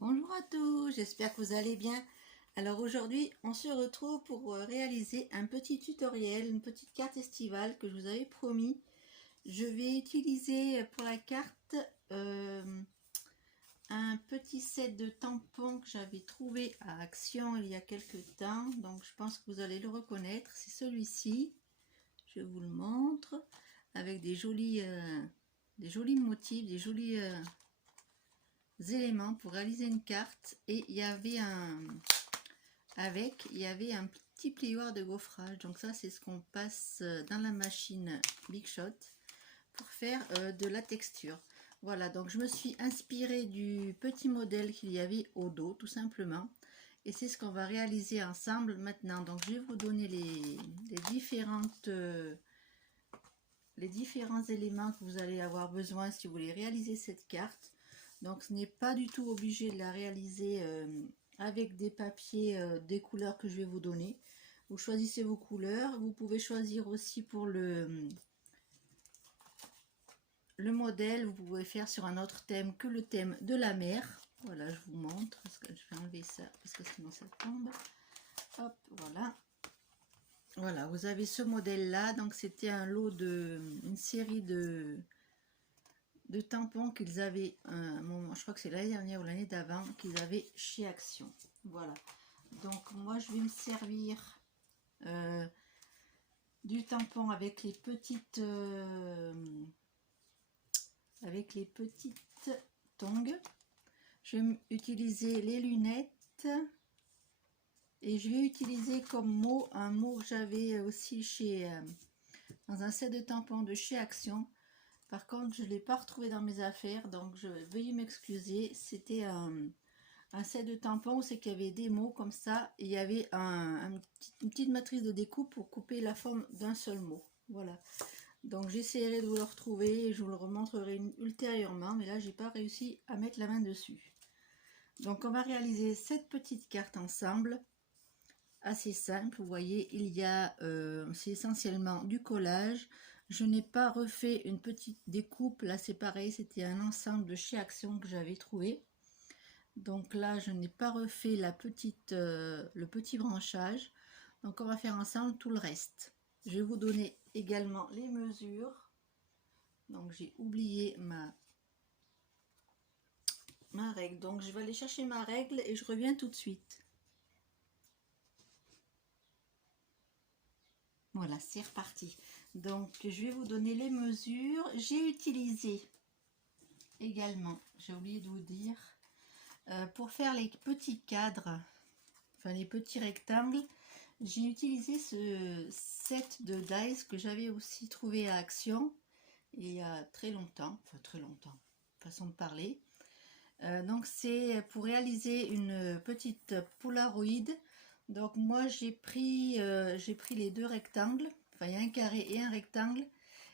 Bonjour à tous, j'espère que vous allez bien. Alors aujourd'hui, on se retrouve pour réaliser un petit tutoriel, une petite carte estivale que je vous avais promis. Je vais utiliser pour la carte un petit set de tampons que j'avais trouvé à Action il y a quelques temps. Donc je pense que vous allez le reconnaître, c'est celui-ci. Je vous le montre avec des jolis motifs, des jolis éléments pour réaliser une carte. Et il y avait un petit plioir de gaufrage. Donc ça, c'est ce qu'on passe dans la machine Big Shot pour faire de la texture. Voilà, donc je me suis inspirée du petit modèle qu'il y avait au dos, tout simplement. Et c'est ce qu'on va réaliser ensemble maintenant. Donc je vais vous donner les différents éléments que vous allez avoir besoin si vous voulez réaliser cette carte. Donc ce n'est pas du tout obligé de la réaliser avec des papiers des couleurs que je vais vous donner. Vous choisissez vos couleurs. Vous pouvez choisir aussi pour le modèle. Vous pouvez faire sur un autre thème que le thème de la mer. Voilà, je vous montre. Parce que je vais enlever ça parce que sinon ça tombe. Hop, voilà. Voilà, vous avez ce modèle là. Donc c'était un lot une série de tampons qu'ils avaient un moment, je crois que c'est l'année dernière ou l'année d'avant, qu'ils avaient chez Action. Voilà, donc moi je vais me servir du tampon avec les petites tongs. Je vais utiliser les lunettes et je vais utiliser comme mot un mot que j'avais aussi chez dans un set de tampons de chez Action. Par contre, je ne l'ai pas retrouvé dans mes affaires, donc veuillez m'excuser. C'était un set de tampons où c'est qu'il y avait des mots comme ça. Et il y avait une petite matrice de découpe pour couper la forme d'un seul mot. Voilà. Donc j'essaierai de vous le retrouver et je vous le remontrerai ultérieurement. Mais là, j'ai pas réussi à mettre la main dessus. Donc on va réaliser cette petite carte ensemble. Assez simple, vous voyez, c'est essentiellement du collage. Je n'ai pas refait une petite découpe, là c'est pareil, c'était un ensemble de chez Action que j'avais trouvé. Donc là je n'ai pas refait le petit branchage. Donc on va faire ensemble tout le reste. Je vais vous donner également les mesures. Donc j'ai oublié ma règle, donc je vais aller chercher ma règle et je reviens tout de suite. Voilà, c'est reparti. Donc, je vais vous donner les mesures. J'ai utilisé également, j'ai oublié de vous dire, pour faire les petits cadres, enfin les petits rectangles, j'ai utilisé ce set de dies que j'avais aussi trouvé à Action il y a très longtemps, façon de parler. Donc, c'est pour réaliser une petite Polaroid. Donc moi j'ai pris les deux rectangles, enfin il y a un carré et un rectangle,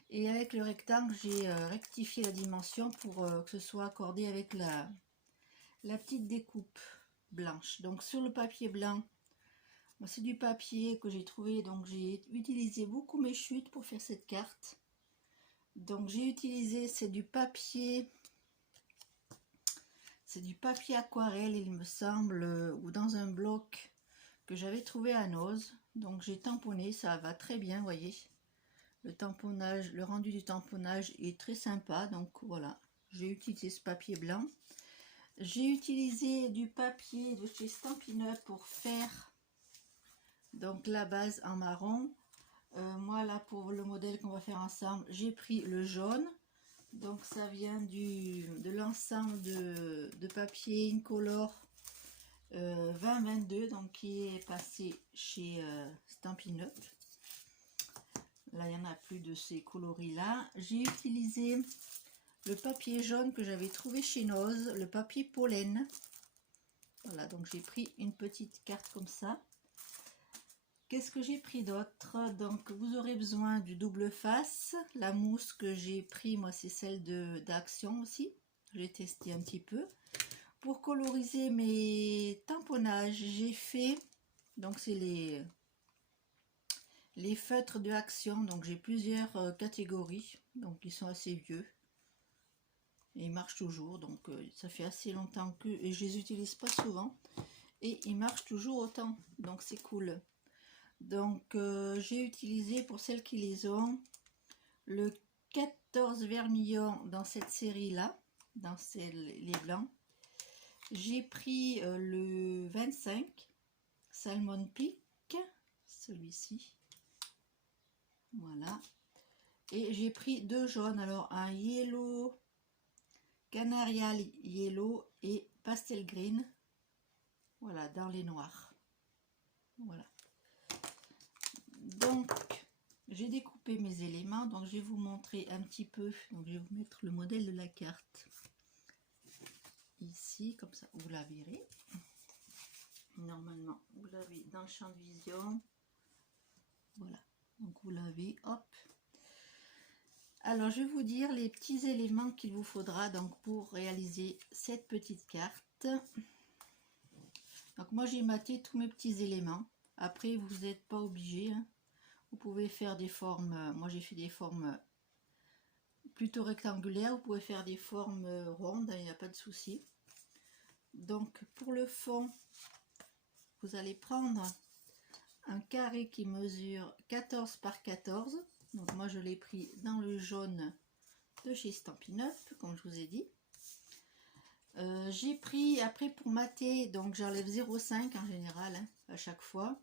et avec le rectangle j'ai rectifié la dimension pour que ce soit accordé avec la petite découpe blanche. Donc sur le papier blanc, c'est du papier que j'ai trouvé, donc j'ai utilisé beaucoup mes chutes pour faire cette carte. Donc j'ai utilisé, c'est du papier aquarelle il me semble, ou dans un bloc que j'avais trouvé à Noz. Donc j'ai tamponné, ça va très bien, vous voyez. Le tamponnage, le rendu du tamponnage est très sympa. Donc voilà, j'ai utilisé ce papier blanc. J'ai utilisé du papier de chez Stampin' Up pour faire donc la base en marron. Moi là pour le modèle qu'on va faire ensemble, j'ai pris le jaune. Donc ça vient de l'ensemble de papier incolore 2022, donc qui est passé chez Stampin' Up. Là, il n'y en a plus de ces coloris là. J'ai utilisé le papier jaune que j'avais trouvé chez Noz, le papier pollen. Voilà, donc j'ai pris une petite carte comme ça. Qu'est-ce que j'ai pris d'autre? Donc vous aurez besoin du double face. La mousse que j'ai pris, moi, c'est celle d'Action aussi. J'ai testé un petit peu. Pour coloriser mes tamponnages, j'ai fait, donc c'est les feutres de Action. Donc j'ai plusieurs catégories, donc ils sont assez vieux. Et ils marchent toujours, donc ça fait assez longtemps que... Et je les utilise pas souvent. Et ils marchent toujours autant, donc c'est cool. Donc j'ai utilisé, pour celles qui les ont, le 14 vermillon dans cette série-là, dans les blancs. J'ai pris le 25 Salmon Peak, celui-ci. Voilà. Et j'ai pris 2 jaunes, alors un yellow, canarial yellow et pastel green. Voilà, dans les noirs. Voilà. Donc, j'ai découpé mes éléments. Donc, je vais vous montrer un petit peu. Donc, je vais vous mettre le modèle de la carte ici, comme ça, vous la verrez. Normalement, vous l'avez dans le champ de vision. Voilà. Donc, vous l'avez, hop. Alors, je vais vous dire les petits éléments qu'il vous faudra donc pour réaliser cette petite carte. Donc, moi, j'ai maté tous mes petits éléments. Après, vous n'êtes pas obligé. Hein. Vous pouvez faire des formes. Moi, j'ai fait des formes plutôt rectangulaires. Vous pouvez faire des formes rondes. Il n'y a pas de souci. Donc, pour le fond, vous allez prendre un carré qui mesure 14 par 14. Donc moi je l'ai pris dans le jaune de chez Stampin' Up, comme je vous ai dit. J'ai pris après pour mater, donc j'enlève 0,5 en général hein, à chaque fois.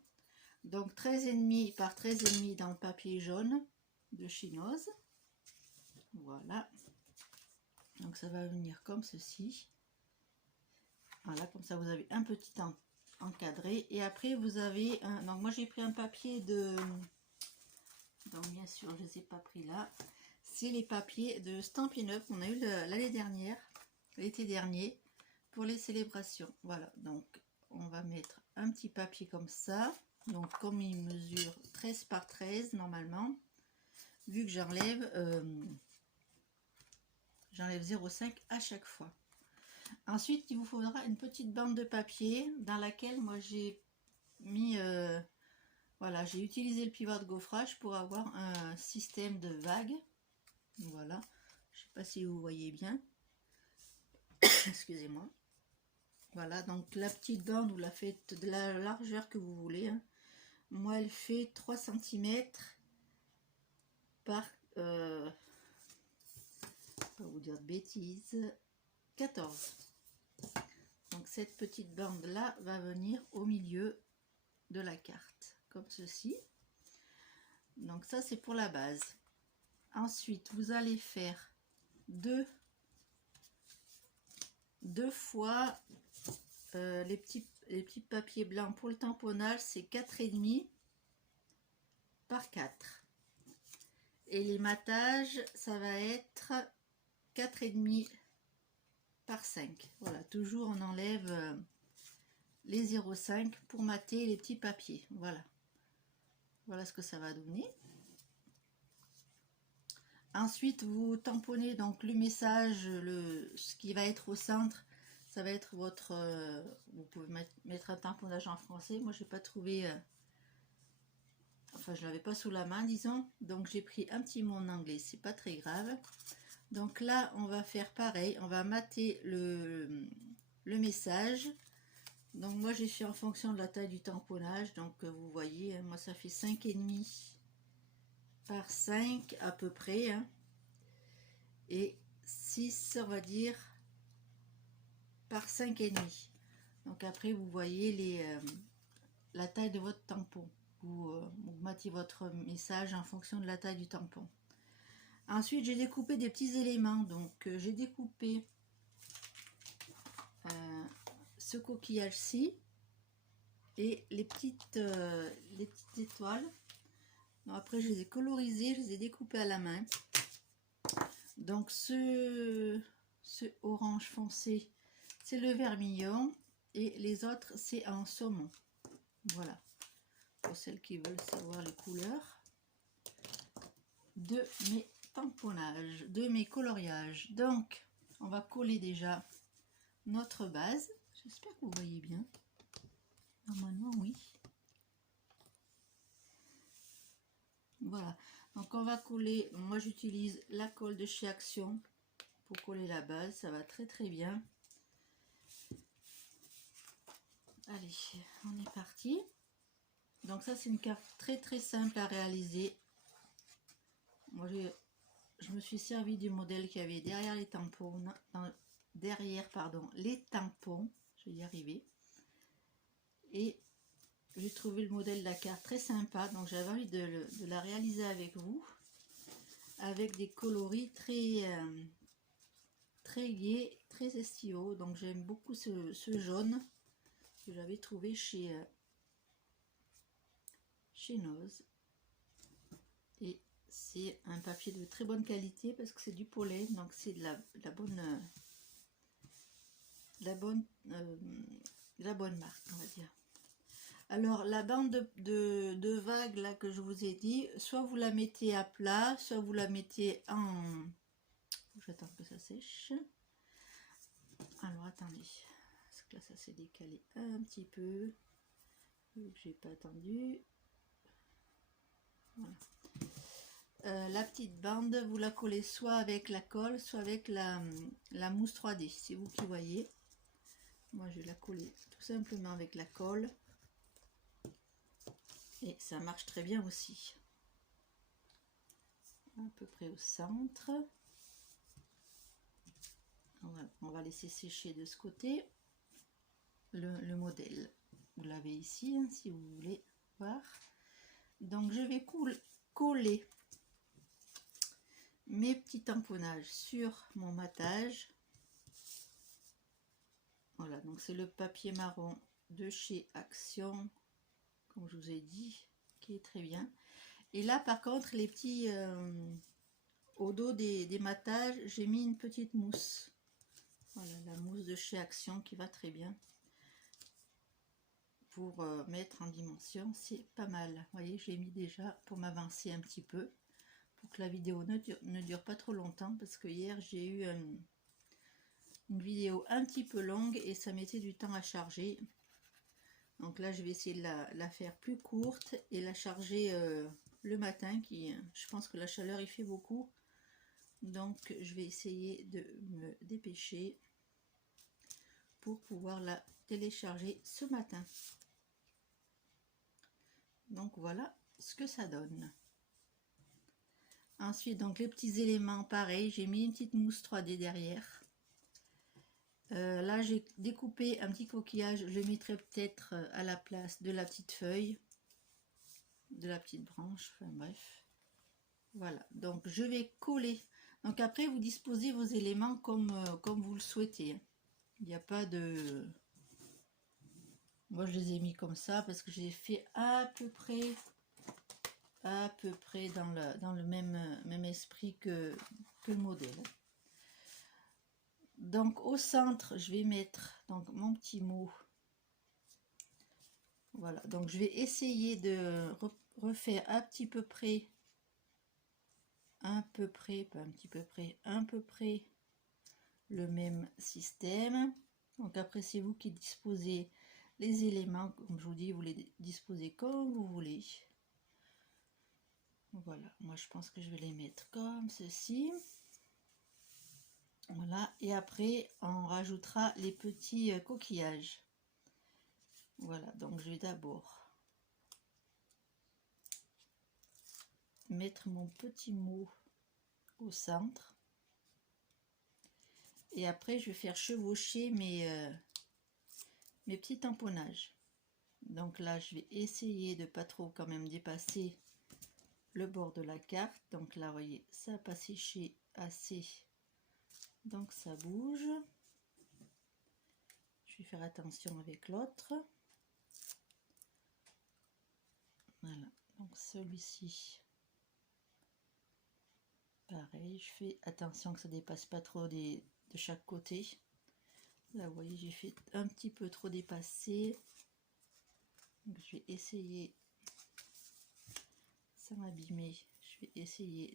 Donc 13,5 par 13,5 dans le papier jaune de Chinoise. Voilà. Donc ça va venir comme ceci. Voilà, comme ça vous avez un petit encadré. Et après vous avez un... Donc moi j'ai pris un papier de... Donc bien sûr je ne les ai pas pris là. C'est les papiers de Stampin' Up qu'on a eu l'année dernière, l'été dernier, pour les célébrations. Voilà, donc on va mettre un petit papier comme ça. Donc comme il mesure 13 par 13 normalement, vu que j'enlève 0,5 à chaque fois. Ensuite, il vous faudra une petite bande de papier dans laquelle moi j'ai mis... voilà, j'ai utilisé le pivot de gaufrage pour avoir un système de vagues. Voilà, je sais pas si vous voyez bien. Excusez-moi. Voilà, donc la petite bande, vous la faites de la largeur que vous voulez. Hein. Moi, elle fait 3 cm par... pas vous dire de bêtises. 14. Donc cette petite bande là va venir au milieu de la carte, comme ceci. Donc ça c'est pour la base. Ensuite vous allez faire deux fois les petits papiers blancs pour le tamponnage, c'est 4,5 par 4. Et les matages, ça va être 4,5 par 5. Voilà, toujours on enlève les 0,5 pour mater les petits papiers. Voilà. Voilà ce que ça va donner. Ensuite, vous tamponnez donc le message, ce qui va être au centre. Ça va être votre... vous pouvez mettre un tamponnage en français. Moi, j'ai pas trouvé... enfin, je l'avais pas sous la main, disons. Donc, j'ai pris un petit mot en anglais. C'est pas très grave. Donc là, on va faire pareil. On va mater le message. Donc, moi, j'ai fait en fonction de la taille du tamponnage. Donc, vous voyez, moi, ça fait 5,5 par 5 à peu près. Hein. Et 6, on va dire, par 5,5. Donc après vous voyez la taille de votre tampon. Vous matez votre message en fonction de la taille du tampon. Ensuite j'ai découpé des petits éléments. Donc j'ai découpé ce coquillage-ci et les petites étoiles. Donc, après je les ai colorisées, je les ai découpées à la main. Donc ce orange foncé, c'est le vermillon et les autres c'est en saumon. Voilà, pour celles qui veulent savoir les couleurs de mes tamponnages, de mes coloriages. Donc on va coller déjà notre base. J'espère que vous voyez bien. Normalement oui. Voilà, donc on va coller. Moi j'utilise la colle de chez Action pour coller la base, ça va très très bien. Allez, on est parti. Donc ça c'est une carte très très simple à réaliser. Moi je me suis servi du modèle qu'il y avait derrière les tampons, les tampons, je vais y arriver. Et j'ai trouvé le modèle de la carte très sympa, donc j'avais envie de la réaliser avec vous, avec des coloris très très gai, très estivaux. Donc j'aime beaucoup ce jaune que j'avais trouvé chez Noz, et c'est un papier de très bonne qualité parce que c'est du pollen, donc c'est de la bonne marque, on va dire. Alors la bande de vagues là que je vous ai dit, soit vous la mettez à plat, soit vous la mettez en... J'attends que ça sèche. Alors attendez, parce que là ça s'est décalé un petit peu, j'ai pas attendu. Voilà. La petite bande, vous la collez soit avec la colle, soit avec la mousse 3D, c'est vous qui voyez. Moi je vais la coller tout simplement avec la colle. Et ça marche très bien aussi. À peu près au centre. On va laisser sécher de ce côté le modèle. Vous l'avez ici, hein, si vous voulez voir. Donc je vais coller mes petits tamponnages sur mon matage. Voilà, donc c'est le papier marron de chez Action, comme je vous ai dit, qui est très bien. Et là par contre les petits au dos des matages, j'ai mis une petite mousse. Voilà, la mousse de chez Action qui va très bien pour mettre en dimension, c'est pas mal. Vous voyez, j'ai mis déjà pour m'avancer un petit peu, pour que la vidéo ne dure pas trop longtemps, parce que hier j'ai eu une vidéo un petit peu longue et ça mettait du temps à charger. Donc là je vais essayer de la faire plus courte et la charger le matin, je pense que la chaleur il fait beaucoup, donc je vais essayer de me dépêcher pour pouvoir la télécharger ce matin. Donc voilà ce que ça donne. Ensuite donc les petits éléments, pareil, j'ai mis une petite mousse 3D derrière. Là j'ai découpé un petit coquillage, je le mettrai peut-être à la place de la petite feuille, de la petite branche, enfin bref. Voilà, donc je vais coller. Donc après vous disposez vos éléments comme vous le souhaitez. Il n'y a pas de... Moi je les ai mis comme ça parce que j'ai fait à peu près dans le même esprit que le modèle. Donc au centre je vais mettre donc mon petit mot. Voilà, donc je vais essayer de refaire à petit peu près, le même système. Donc après c'est vous qui disposez les éléments, comme je vous dis, vous les disposez comme vous voulez. Voilà, moi je pense que je vais les mettre comme ceci. Voilà, et après on rajoutera les petits coquillages. Voilà, donc je vais d'abord mettre mon petit mot au centre. Et après je vais faire chevaucher mes petits tamponnages. Donc là je vais essayer de pas trop quand même dépasser le bord de la carte. Donc là vous voyez ça n'a pas séché assez, donc ça bouge. Je vais faire attention avec l'autre. Voilà, donc celui-ci pareil, je fais attention que ça dépasse pas trop de chaque côté. Là vous voyez j'ai fait un petit peu trop dépasser, donc je vais essayer, sans m'abîmer, je vais essayer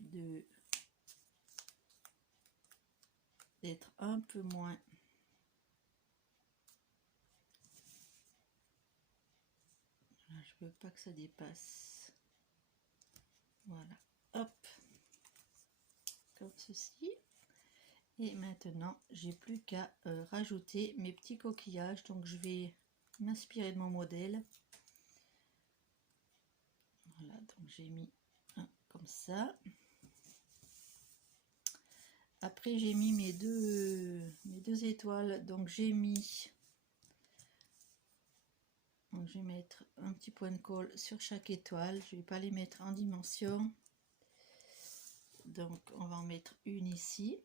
d'être un peu moins. Voilà, je veux pas que ça dépasse. Voilà, hop, comme ceci. Et maintenant, j'ai plus qu'à rajouter mes petits coquillages. Donc je vais m'inspirer de mon modèle. Voilà, donc j'ai mis un comme ça. Après j'ai mis mes deux étoiles. Donc j'ai mis... Donc je vais mettre un petit point de colle sur chaque étoile. Je ne vais pas les mettre en dimension. Donc on va en mettre une ici.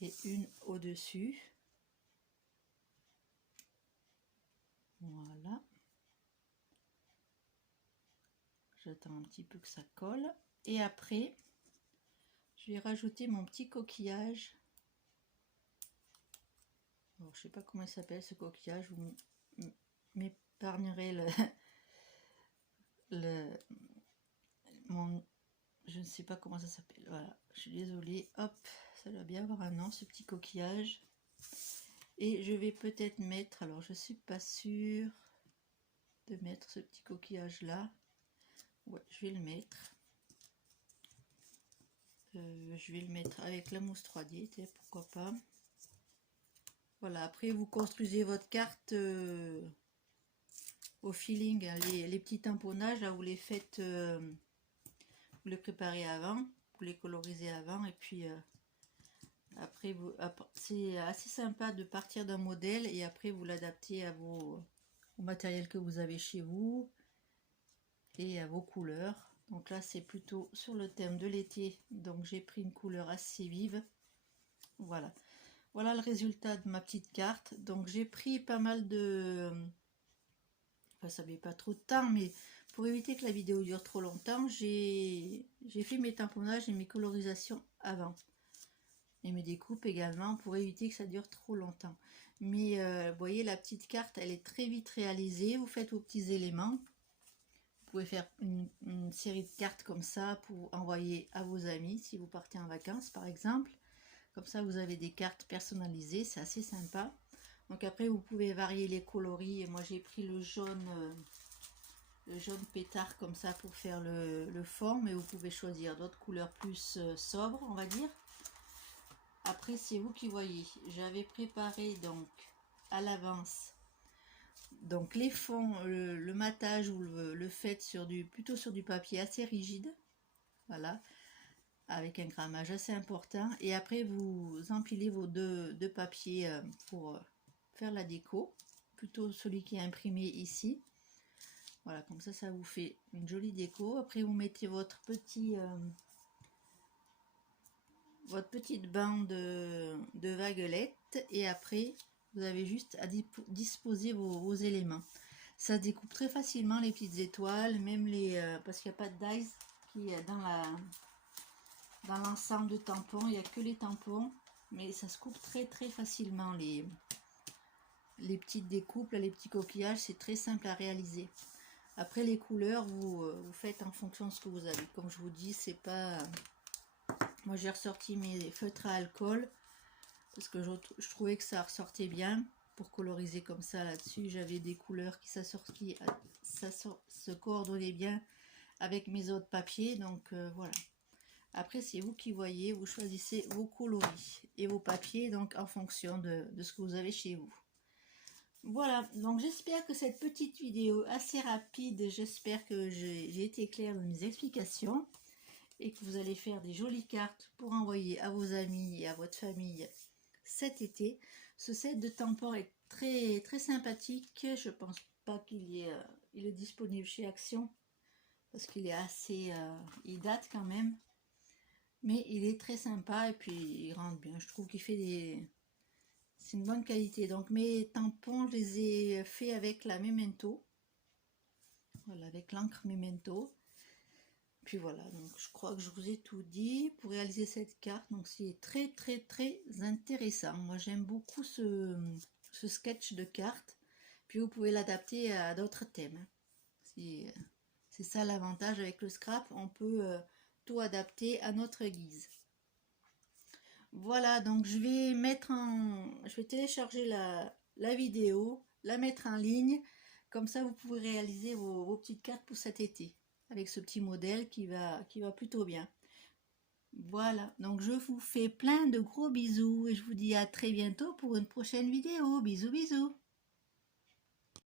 Et une au-dessus. Voilà. J'attends un petit peu que ça colle. Et après, je vais rajouter mon petit coquillage. Alors, je sais pas comment il s'appelle ce coquillage. Vous m'épargnerez je ne sais pas comment ça s'appelle. Voilà, je suis désolée. Hop, ça doit bien avoir un nom, ce petit coquillage. Et je vais peut-être mettre, alors je suis pas sûre de mettre ce petit coquillage là. Ouais, je vais le mettre. Je vais le mettre avec la mousse 3D, pourquoi pas. Voilà, après vous construisez votre carte au feeling. Les petits tamponnages, là, vous les faites, vous les préparez avant, vous les colorisez avant, et puis après, c'est assez sympa de partir d'un modèle et après vous l'adaptez au matériel que vous avez chez vous et à vos couleurs. Donc là, c'est plutôt sur le thème de l'été, donc j'ai pris une couleur assez vive. Voilà. Voilà le résultat de ma petite carte. Donc j'ai pris pas mal de... Enfin, ça met pas trop de temps, mais pour éviter que la vidéo dure trop longtemps, j'ai fait mes tamponnages et mes colorisations avant. Et mes découpes également pour éviter que ça dure trop longtemps. Mais vous voyez, la petite carte, elle est très vite réalisée. Vous faites vos petits éléments. Vous pouvez faire une série de cartes comme ça pour envoyer à vos amis si vous partez en vacances par exemple. Comme ça, vous avez des cartes personnalisées, c'est assez sympa. Donc après, vous pouvez varier les coloris. Et moi, j'ai pris le jaune pétard comme ça pour faire le fond. Mais vous pouvez choisir d'autres couleurs plus sobres, on va dire. Après, c'est vous qui voyez. J'avais préparé donc à l'avance donc les fonds, le matage ou le fait plutôt sur du papier assez rigide. Voilà. Avec un grammage assez important, et après vous empilez vos deux papiers pour faire la déco, plutôt celui qui est imprimé ici. Voilà, comme ça vous fait une jolie déco. Après vous mettez votre petite bande de vaguelettes, et après vous avez juste à disposer vos éléments. Ça découpe très facilement les petites étoiles, même parce qu'il n'y a pas de dies qui est dans l'ensemble de tampons. Il n'y a que les tampons, mais ça se coupe très facilement. Les petites découpes, là, les petits coquillages, c'est très simple à réaliser. Après les couleurs, vous faites en fonction de ce que vous avez. Comme je vous dis, c'est pas... Moi j'ai ressorti mes feutres à alcool parce que je trouvais que ça ressortait bien pour coloriser comme ça là-dessus. J'avais des couleurs qui se coordonnaient bien avec mes autres papiers, donc voilà. Après, c'est vous qui voyez, vous choisissez vos coloris et vos papiers, donc en fonction de ce que vous avez chez vous. Voilà, donc j'espère que cette petite vidéo assez rapide, j'espère que j'ai été claire dans mes explications et que vous allez faire des jolies cartes pour envoyer à vos amis et à votre famille cet été. Ce set de tampons est très sympathique. Je pense pas qu'il est disponible chez Action parce qu'il est assez... il date quand même. Mais il est très sympa et puis il rentre bien. Je trouve qu'il fait des... C'est une bonne qualité. Donc mes tampons, je les ai fait avec la Memento. Voilà, avec l'encre Memento. Puis voilà, donc je crois que je vous ai tout dit pour réaliser cette carte. Donc c'est très intéressant. Moi j'aime beaucoup ce sketch de carte. Puis vous pouvez l'adapter à d'autres thèmes. C'est ça l'avantage avec le scrap. On peut tout adapter à notre guise. Voilà, donc je vais télécharger la vidéo, la mettre en ligne, comme ça vous pouvez réaliser vos petites cartes pour cet été, avec ce petit modèle qui va plutôt bien. Voilà, donc je vous fais plein de gros bisous et je vous dis à très bientôt pour une prochaine vidéo. Bisous bisous.